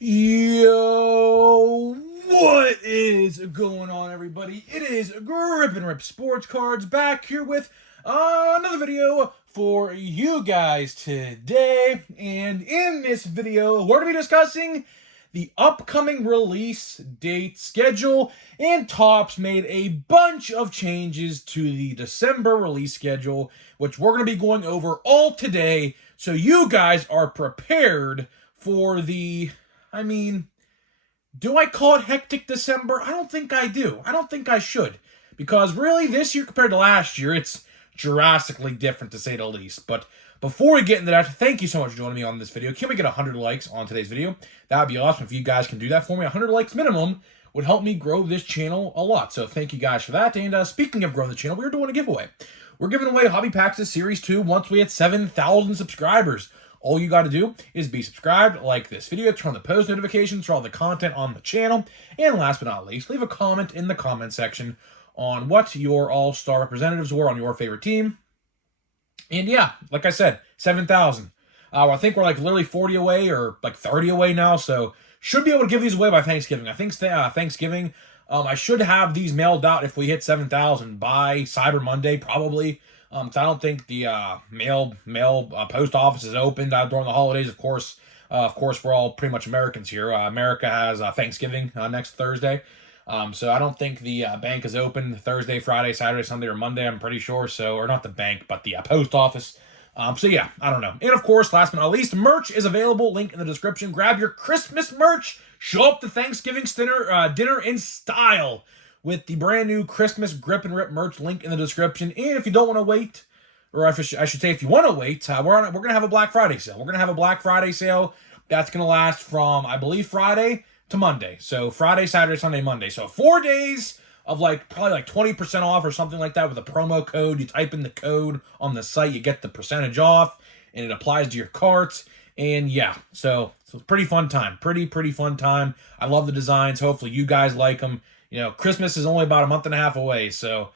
Yo, what is going on, everybody? It is Grip and Rip Sports Cards back here with another video for you guys today. And in this video, we're going to be discussing the upcoming release date schedule, and Topps made a bunch of changes to the December release schedule, which we're going to be going over all today, so you guys are prepared for the... do I call it hectic December? I don't think I do. I don't think I should. Because really, this year compared to last year, it's drastically different to say the least. But before we get into that, thank you so much for joining me on this video. Can we get 100 likes on today's video? That would be awesome if you guys can do that for me. 100 likes minimum would help me grow this channel a lot. So thank you guys for that. And speaking of growing the channel, we're doing a giveaway. We're giving away Hobby Packs Series 2 once we hit 7,000 subscribers. All you got to do is be subscribed, like this video, turn on the post notifications for all the content on the channel, and last but not least, leave a comment in the comment section on what your all-star representatives were on your favorite team. And yeah, like I said, 7,000. I think we're like literally 40 away or like 30 away now, so should be able to give these away by Thanksgiving. I think Thanksgiving, I should have these mailed out if we hit 7,000 by Cyber Monday, probably. Because I don't think the post office is opened during the holidays. Of course, we're all pretty much Americans here. America has Thanksgiving next Thursday. So I don't think the bank is open Thursday, Friday, Saturday, Sunday, or Monday, I'm pretty sure. So, or not the bank, but the post office. So yeah, I don't know. And of course, last but not least, merch is available. Link in the description. Grab your Christmas merch. Show up to Thanksgiving dinner in style with the brand new Christmas Grip and Rip merch, link in the description. And if you don't want to wait, or I should say if you want to wait, we're going to have a Black Friday sale. We're going to have a Black Friday sale that's going to last from, I believe, Friday to Monday. So Friday, Saturday, Sunday, Monday. So 4 days of probably 20% off or something like that with a promo code. You type in the code on the site, you get the percentage off, and it applies to your carts. And yeah, so it's a pretty fun time. Pretty fun time. I love the designs. Hopefully you guys like them. You know, Christmas is only about a month and a half away, so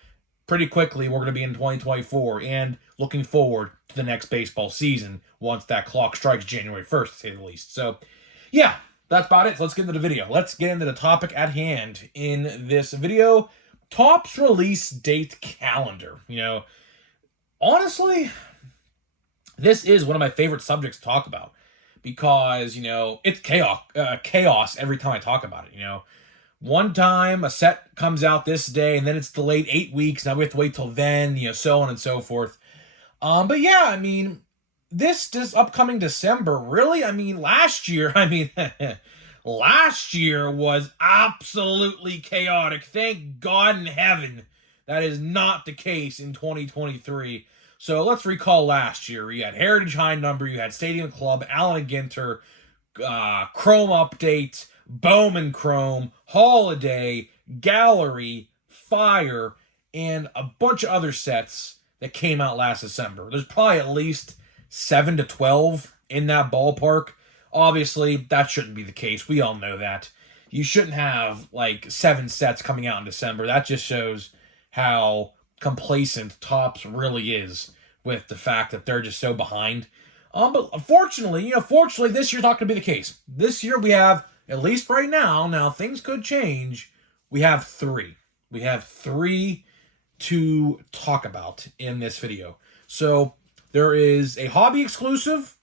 pretty quickly we're going to be in 2024 and looking forward to the next baseball season once that clock strikes January 1st, to say the least. So, yeah, that's about it. So let's get into the video. Let's get into the topic at hand in this video. Topps release date calendar. You know, honestly, this is one of my favorite subjects to talk about because, you know, it's chaos every time I talk about it, you know. One time a set comes out this day and then it's delayed 8 weeks. Now we have to wait till then, you know, so on and so forth. But yeah, I mean, this upcoming December, really, last year was absolutely chaotic. Thank God in heaven that is not the case in 2023. So let's recall last year. You had Heritage High Number, you had Stadium Club, Allen & Ginter, Chrome Update, Bowman Chrome, Holiday, Gallery, Fire, and a bunch of other sets that came out last December. There's probably at least 7 to 12 in that ballpark. Obviously, that shouldn't be the case. We all know that. You shouldn't have, 7 sets coming out in December. That just shows how complacent Topps really is with the fact that they're just so behind. But unfortunately, this year's not going to be the case. This year we have, at least right now things could change, we have 3. We have 3 to talk about in this video. So there is a hobby exclusive,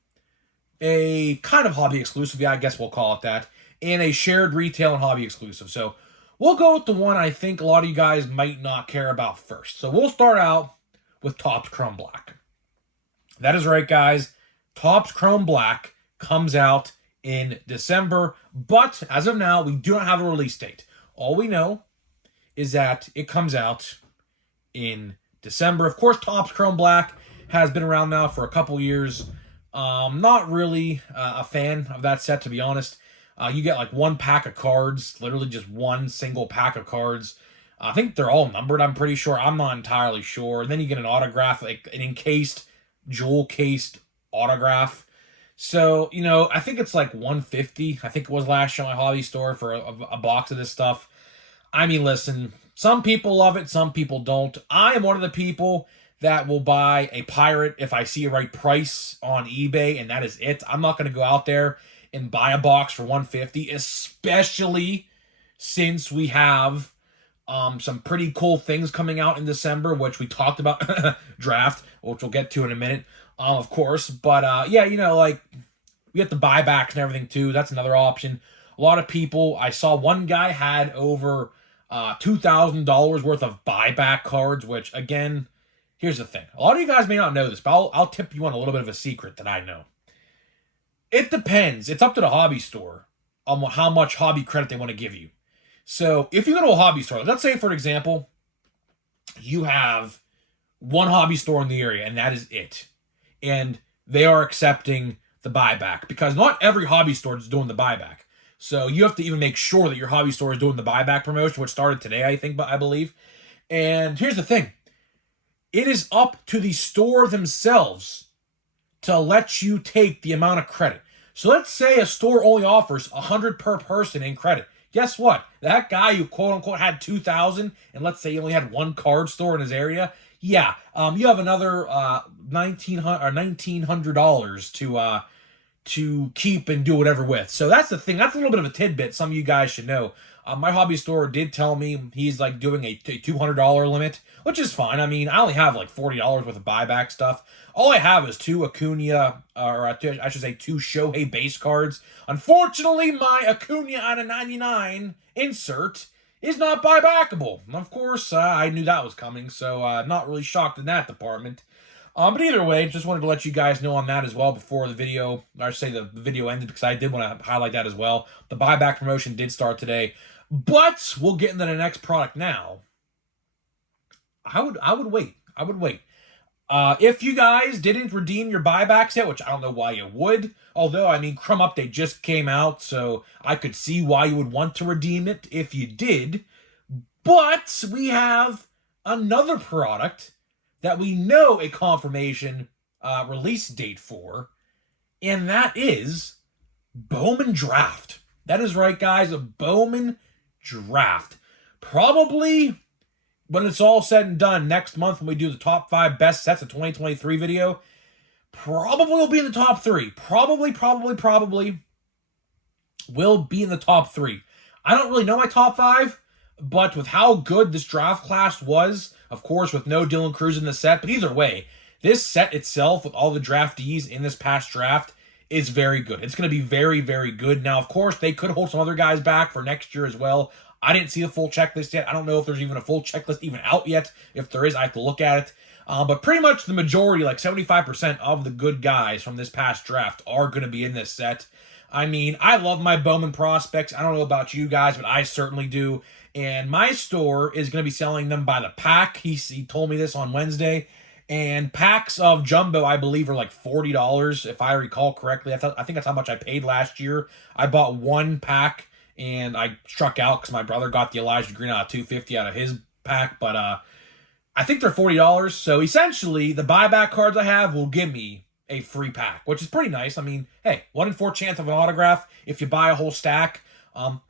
a kind of hobby exclusive, yeah, I guess we'll call it that, and a shared retail and hobby exclusive. So we'll go with the one I think a lot of you guys might not care about first. So we'll start out with Topps Chrome Black. That is right, guys. Topps Chrome Black comes out in December, but as of now, we do not have a release date. All we know is that it comes out in December. Of course, Topps Chrome Black has been around now for a couple years. Not really a fan of that set, to be honest. You get one pack of cards, literally just one single pack of cards. I think they're all numbered, I'm pretty sure. I'm not entirely sure. And then you get an autograph, an encased, jewel-cased autograph. So, you know, I think it's $150. I think it was last year at my hobby store for a box of this stuff. I mean, listen, some people love it, some people don't. I am one of the people that will buy a pirate if I see a right price on eBay, and that is it. I'm not going to go out there and buy a box for $150, especially since we have some pretty cool things coming out in December, which we talked about draft, which we'll get to in a minute, of course. But yeah, like we get the buybacks and everything too. That's another option. A lot of people, I saw one guy had over $2,000 worth of buyback cards, which again, here's the thing. A lot of you guys may not know this, but I'll tip you on a little bit of a secret that I know. It depends. It's up to the hobby store on how much hobby credit they want to give you. So if you go to a hobby store, let's say, for example, you have one hobby store in the area, and that is it. And they are accepting the buyback, because not every hobby store is doing the buyback. So you have to even make sure that your hobby store is doing the buyback promotion, which started today, I believe. And here's the thing. It is up to the store themselves to let you take the amount of credit. So let's say a store only offers $100 per person in credit. Guess what? That guy who quote-unquote had 2,000, and let's say he only had one card store in his area, yeah, you have another $1,900 to keep and do whatever with. So that's the thing. That's a little bit of a tidbit some of you guys should know. My hobby store did tell me he's like doing a $200 limit, which is fine. I mean, I only have like $40 worth of buyback stuff. All I have is two Acuna, or I should say two Shohei base cards. Unfortunately, my Acuna out of 99 insert is not buybackable. Of course, I knew that was coming, so not really shocked in that department. But either way, just wanted to let you guys know on that as well before the video, or say the video ended, because I did want to highlight that as well. The buyback promotion did start today, but we'll get into the next product now. I would wait. If you guys didn't redeem your buybacks yet, which I don't know why you would, although, I mean, Crumb Update just came out, so I could see why you would want to redeem it if you did. But we have another product that we know a confirmation release date for, and that is Bowman Draft. That is right, guys, a Bowman Draft. Probably, when it's all said and done, next month when we do the top 5 best sets of 2023 video, probably will be in the top 3. Probably will be in the top 3. I don't really know my top 5, but with how good this draft class was, of course, with no Dylan Cruz in the set, but either way, this set itself with all the draftees in this past draft is very good. It's going to be very, very good. Now, of course, they could hold some other guys back for next year as well. I didn't see the full checklist yet. I don't know if there's even a full checklist even out yet. If there is, I have to look at it. But pretty much the majority, like 75% of the good guys from this past draft are going to be in this set. I mean, I love my Bowman prospects. I don't know about you guys, but I certainly do. And my store is going to be selling them by the pack. He told me this on Wednesday. And packs of Jumbo, I believe, are like $40, if I recall correctly. I think that's how much I paid last year. I bought one pack, and I struck out because my brother got the Elijah Green out of $250 out of his pack. But I think they're $40. So essentially, the buyback cards I have will give me a free pack, which is pretty nice. I mean, hey, 1 in 4 chance of an autograph if you buy a whole stack.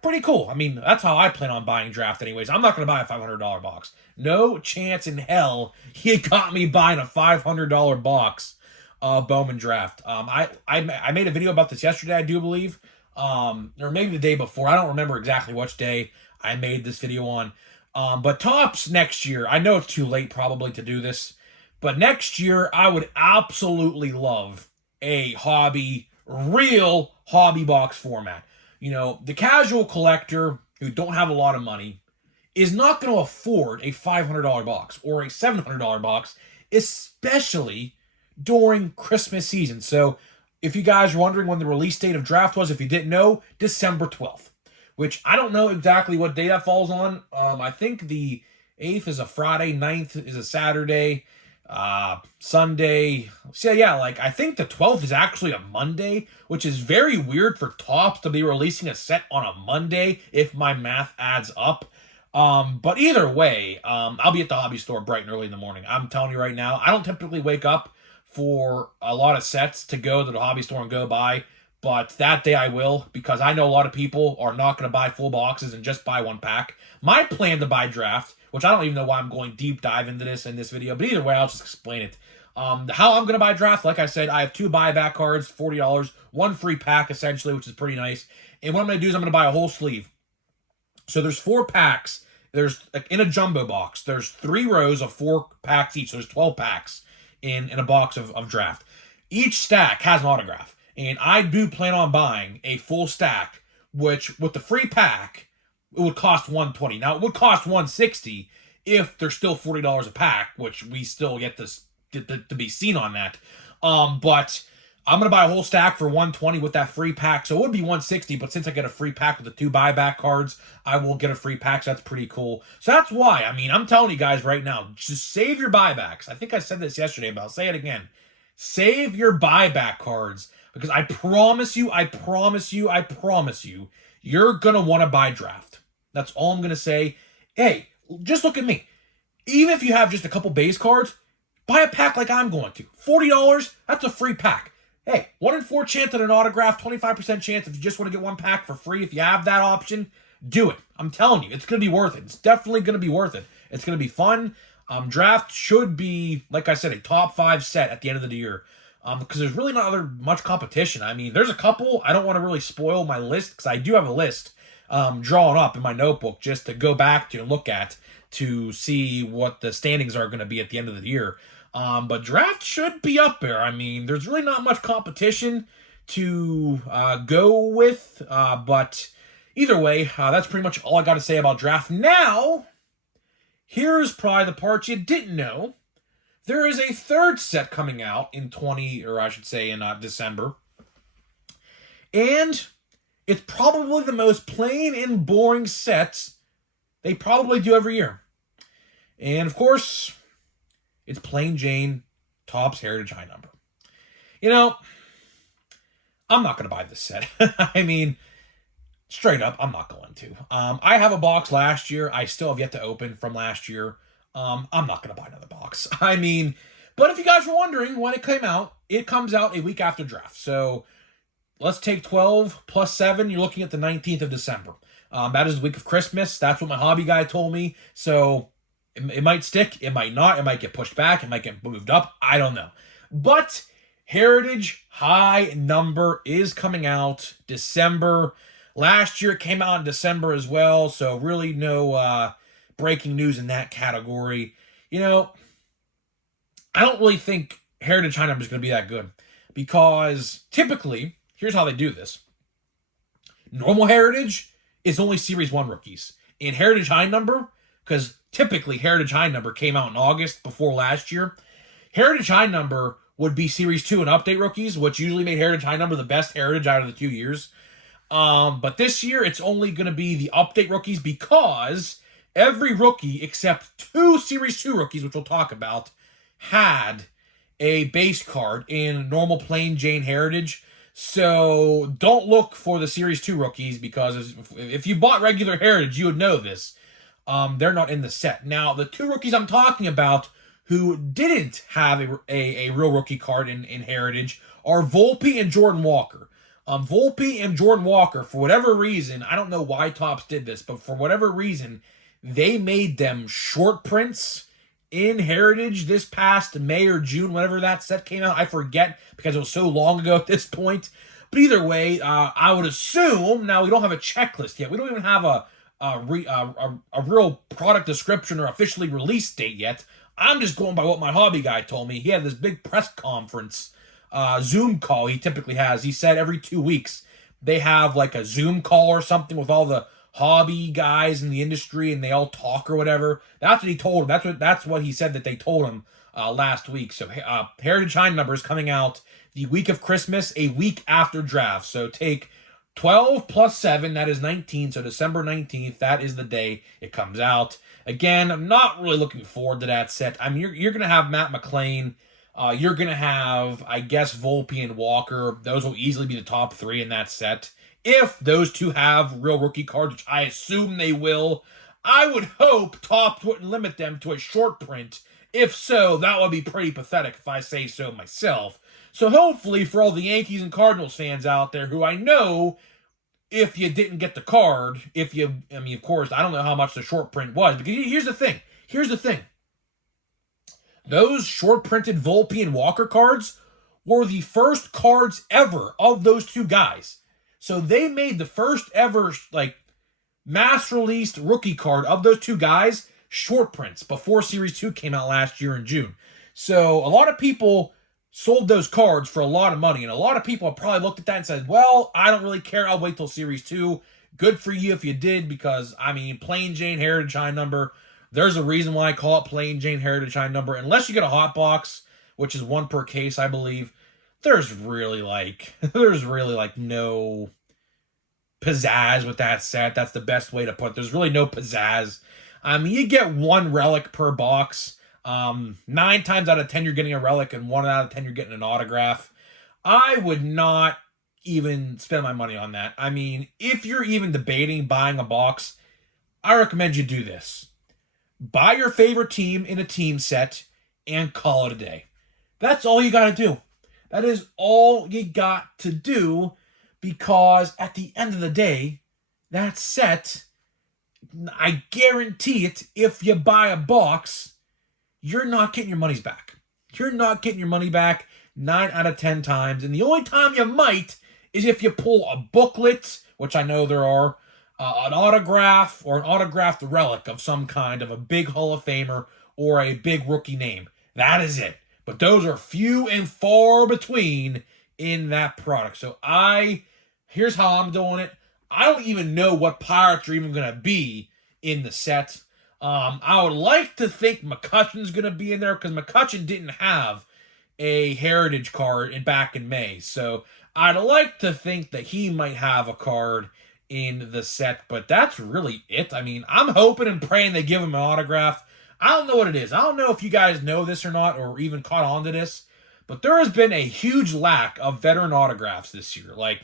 Pretty cool. I mean, that's how I plan on buying draft anyways. I'm not going to buy a $500 box. No chance in hell he got me buying a $500 box of Bowman Draft. I made a video about this yesterday, I do believe. Or maybe the day before. I don't remember exactly which day I made this video on. But Topps next year, I know it's too late probably to do this, but next year I would absolutely love a real hobby box format. You know, the casual collector who don't have a lot of money is not going to afford a $500 box or a $700 box, especially during Christmas season. So if you guys are wondering when the release date of draft was, if you didn't know, December 12th, which I don't know exactly what day that falls on. I think the 8th is a Friday, 9th is a Saturday, Sunday. So yeah, like I think the 12th is actually a Monday, which is very weird for Topps to be releasing a set on a Monday if my math adds up. But either way, I'll be at the hobby store bright and early in the morning. I'm telling you right now, I don't typically wake up for a lot of sets to go to the hobby store and go buy, but that day I will, because I know a lot of people are not going to buy full boxes and just buy one pack. My plan to buy draft, which I don't even know why I'm going deep dive into this in this video, but either way, I'll just explain it. How I'm going to buy draft, like I said, I have 2 buyback cards, $40, 1 free pack essentially, which is pretty nice. And what I'm going to do is I'm going to buy a whole sleeve. So there's 4 packs. There's, like, in a jumbo box, there's 3 rows of 4 packs each. So there's 12 packs in a box of draft. Each stack has an autograph. And I do plan on buying a full stack, which with the free pack, it would cost $120. Now, it would cost $160 if there's still $40 a pack, which we still get to be seen on that. But I'm going to buy a whole stack for $120 with that free pack. So it would be $160, but since I get a free pack with the 2 buyback cards, I will get a free pack, so that's pretty cool. So that's why, I mean, I'm telling you guys right now, just save your buybacks. I think I said this yesterday, but I'll say it again. Save your buyback cards, because I promise you, you're going to want to buy draft. That's all I'm going to say. Hey, just look at me. Even if you have just a couple base cards, buy a pack like I'm going to. $40, that's a free pack. Hey, 1 in 4 chance at an autograph, 25% chance if you just want to get 1 pack for free. If you have that option, do it. I'm telling you, it's going to be worth it. It's definitely going to be worth it. It's going to be fun. Draft should be, like I said, a top 5 set at the end of the year. Because there's really not much competition. I mean, there's a couple. I don't want to really spoil my list, because I do have a list drawn up in my notebook just to go back to and look at to see what the standings are going to be at the end of the year. But draft should be up there. I mean, there's really not much competition to go with. But either way, that's pretty much all I got to say about draft. Now, here's probably the part you didn't know. There is a 3rd set coming out in December. And it's probably the most plain and boring set they probably do every year. And of course, it's plain Jane Topps Heritage High Number. You know, I'm not going to buy this set. I mean, straight up, I'm not going to. I have a box last year. I still have yet to open from last year. I'm not going to buy another box. I mean, but if you guys were wondering when it came out, it comes out a week after draft. So let's take 12 plus 7. You're looking at the 19th of December. That is the week of Christmas. That's what my hobby guy told me. So it might stick. It might not. It might get pushed back. It might get moved up. I don't know. But Heritage High Number is coming out December. Last year it came out in December as well. So really no breaking news in that category. You know, I don't really think Heritage High Number is going to be that good, because typically, here's how they do this. Normal Heritage is only Series 1 rookies. In Heritage High Number, because typically Heritage High Number came out in August before last year, Heritage High Number would be Series 2 and Update rookies, which usually made Heritage High Number the best Heritage out of the 2 years. But this year, it's only going to be the Update rookies, because every rookie except 2 Series 2 rookies, which we'll talk about, had a base card in normal plain Jane Heritage. So don't look for the Series 2 rookies, because if you bought regular Heritage, you would know this. They're not in the set. Now, the 2 rookies I'm talking about who didn't have a real rookie card in Heritage are Volpe and Jordan Walker. Volpe and Jordan Walker, for whatever reason, I don't know why Topps did this, but for whatever reason, they made them short prints in Heritage this past May or June, whenever that set came out. I forget, because it was so long ago at this point. But either way, I would assume, now we don't have a checklist yet. We don't even have a real product description or officially released date yet. I'm just going by what my hobby guy told me. He had this big press conference Zoom call he typically has. He said every 2 weeks they have like a Zoom call or something with all the hobby guys in the industry, and they all talk or whatever. That's what he told him. That's what he said that they told him last week. So Heritage High Number is coming out the week of Christmas, a week after draft. So take 12 plus 7, that is 19. So December 19th, that is the day it comes out. Again, I'm not really looking forward to that set. I mean, you're going to have Matt McLean. You're going to have, I guess, Volpe and Walker. Those will easily be the top 3 in that set. If those 2 have real rookie cards, which I assume they will, I would hope Topps wouldn't limit them to a short print. If so, that would be pretty pathetic if I say so myself. So hopefully for all the Yankees and Cardinals fans out there who I know, if you didn't get the card, of course, I don't know how much the short print was. Because here's the thing. Those short printed Volpe and Walker cards were the first cards ever of those two guys. So they made the first ever like mass released rookie card of those two guys short prints before Series 2 came out last year in June. So a lot of people sold those cards for a lot of money, and a lot of people have probably looked at that and said, well, I don't really care, I'll wait till Series 2. Good for you if you did, because I mean, plain Jane Heritage High number, there's a reason why I call it plain Jane Heritage High number. Unless you get a hot box, which is one per case, I believe, there's really like no pizzazz with that set. That's the best way to put it. There's really no pizzazz. You get one relic per box. 9 times out of 10 you're getting a relic, and 1 out of 10 you're getting an autograph. I would not even spend my money on that. I mean, if you're even debating buying a box, I recommend you do this. Buy your favorite team in a team set and call it a day. That's all you got to do. That is all you got to do, because at the end of the day, that set, I guarantee it, if you buy a box, you're not getting your money's back. You're not getting your money back 9 out of 10 times. And the only time you might is if you pull a booklet, which I know there are, an autograph or an autographed relic of some kind of a big Hall of Famer or a big rookie name. That is it. But those are few and far between in that product. So here's how I'm doing it. I don't even know what Pirates are even going to be in the set. I would like to think McCutcheon's going to be in there, because McCutcheon didn't have a Heritage card back in May. So I'd like to think that he might have a card in the set, but that's really it. I mean, I'm hoping and praying they give him an autograph. I don't know what it is. I don't know if you guys know this or not, or even caught on to this, but there has been a huge lack of veteran autographs this year. Like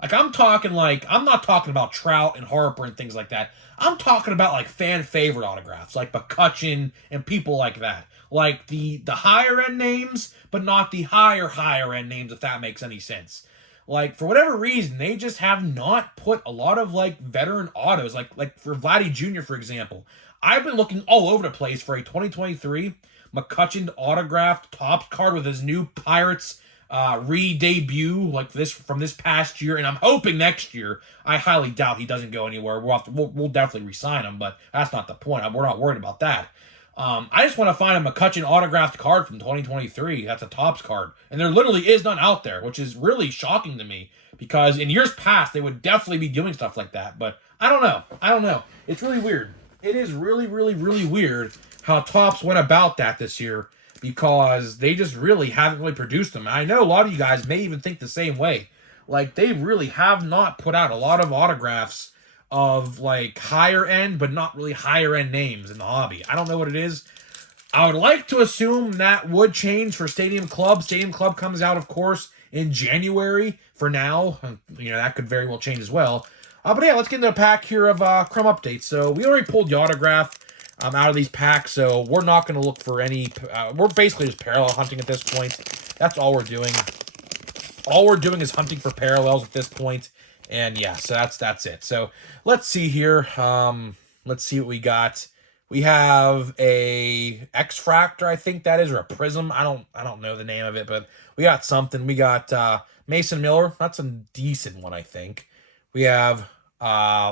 I'm not talking about Trout and Harper and things like that. I'm talking about like fan favorite autographs, like McCutcheon and people like that. Like the higher end names, but not the higher end names, if that makes any sense. Like, for whatever reason, they just have not put a lot of like veteran autos, like for Vladdy Jr., for example. I've been looking all over the place for a 2023 McCutcheon autographed Topps card with his new Pirates re-debut, like this from this past year, and I'm hoping next year. I highly doubt he doesn't go anywhere. We'll definitely re-sign him, but that's not the point. We're not worried about that. I just want to find a McCutcheon autographed card from 2023. That's a Topps card, and there literally is none out there, which is really shocking to me, because in years past they would definitely be doing stuff like that. But I don't know. It's really weird. It is really weird how Topps went about that this year, because they just really haven't really produced them. I know a lot of you guys may even think the same way. Like, they really have not put out a lot of autographs of like higher end, but not really higher end names in the hobby. I don't know what it is. I would like to assume that would change for Stadium Club. Stadium Club comes out, of course, in January for now. That could very well change as well. But yeah, let's get into a pack here of Chrome updates. So we already pulled the autograph out of these packs, so we're not going to look for any. We're basically just parallel hunting at this point. That's all we're doing. All we're doing is hunting for parallels at this point. And yeah, so that's it. So let's see here. Let's see what we got. We have a X-Fractor, I think that is, or a Prism. I don't know the name of it, but we got something. We got Mason Miller. That's a decent one, I think. We have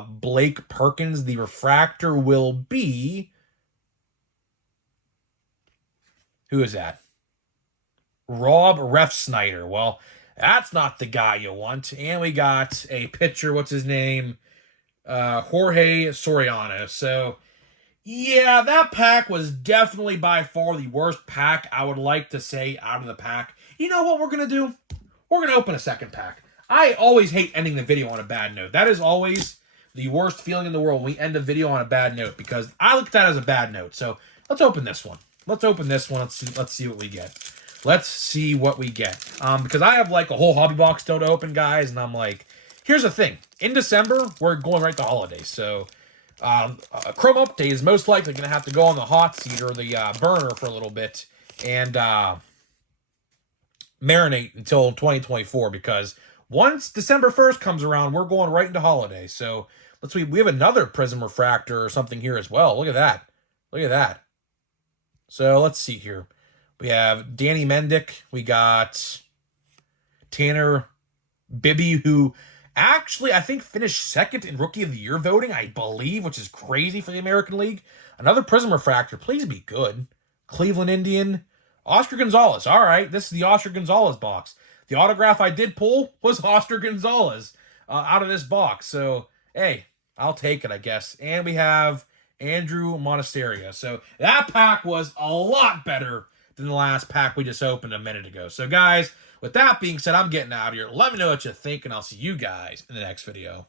Blake Perkins. The refractor will be, who is that? Rob Refsnyder. Well, that's not the guy you want. And we got a pitcher, what's his name? Jorge Soriano. So, yeah, that pack was definitely by far the worst pack, I would like to say, out of the pack. You know what we're going to do? We're going to open a second pack. I always hate ending the video on a bad note. That is always the worst feeling in the world when we end a video on a bad note, because I look at that as a bad note. So, let's open this one. Let's see what we get. Let's see what we get. Because I have like a whole hobby box still to open, guys, and I'm like, here's the thing. In December, we're going right to holidays. So, a Chrome update is most likely going to have to go on the hot seat or the burner for a little bit and marinate until 2024, because once December 1st comes around, we're going right into holidays. So, we have another Prism Refractor or something here as well. Look at that. So, let's see here. We have Danny Mendick. We got Tanner Bibby, who actually, I think, finished second in Rookie of the Year voting, I believe, which is crazy for the American League. Another Prism Refractor. Please be good. Cleveland Indian. Oscar Gonzalez. All right, this is the Oscar Gonzalez box. The autograph I did pull was Oscar Gonzalez out of this box. So, hey, I'll take it, I guess. And we have Andrew Monasterio. So that pack was a lot better than the last pack we just opened a minute ago. So, guys, with that being said, I'm getting out of here. Let me know what you think, and I'll see you guys in the next video.